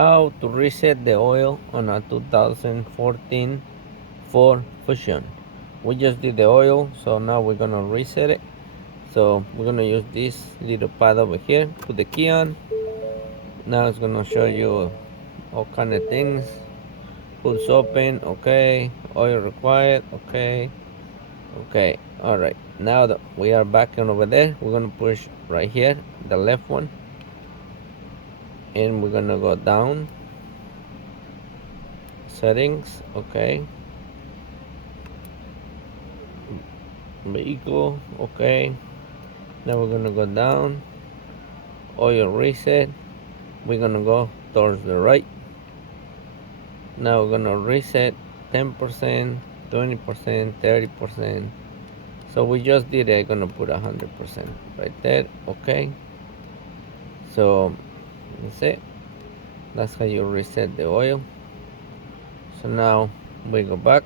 how to reset the oil on a 2014 Ford Fusion. We just did the oil, so now we're gonna reset it. So we're gonna use this little pad over here, put the key on. Now it's gonna show you all kind of things. Hood's open, okay. Oil required, okay. Okay, alright. Now that we are back on over there, we're gonna push right here, the left one. And we're gonna go down. Settings, okay. Vehicle, okay. Now we're gonna go down. Oil reset. We're gonna go towards the right. Now we're gonna reset 10%, 20%, 30%. So we just did it. I'm gonna put 100% right there, okay. So that's it. That's how you reset the oil. So now we go back.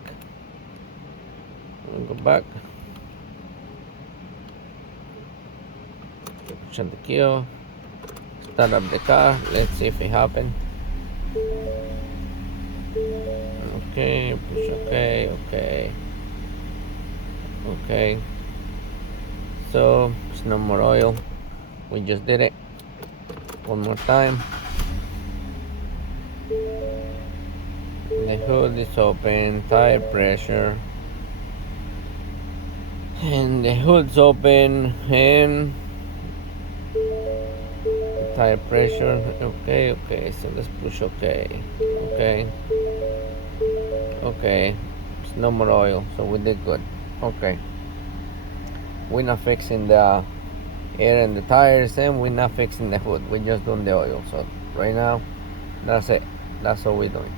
Shut the key off. Start up the car. Let's see if it happened. Okay, push okay. So it's no more oil. We just did it. One more time. The hood is open, tire pressure. And the hood's open and tire pressure. Okay, so let's push okay. Okay, it's no more oil, so we did good. Okay, we're not fixing the air in the tires and we're not fixing the hood. We're just doing the oil. So right now, that's it. That's all we're doing.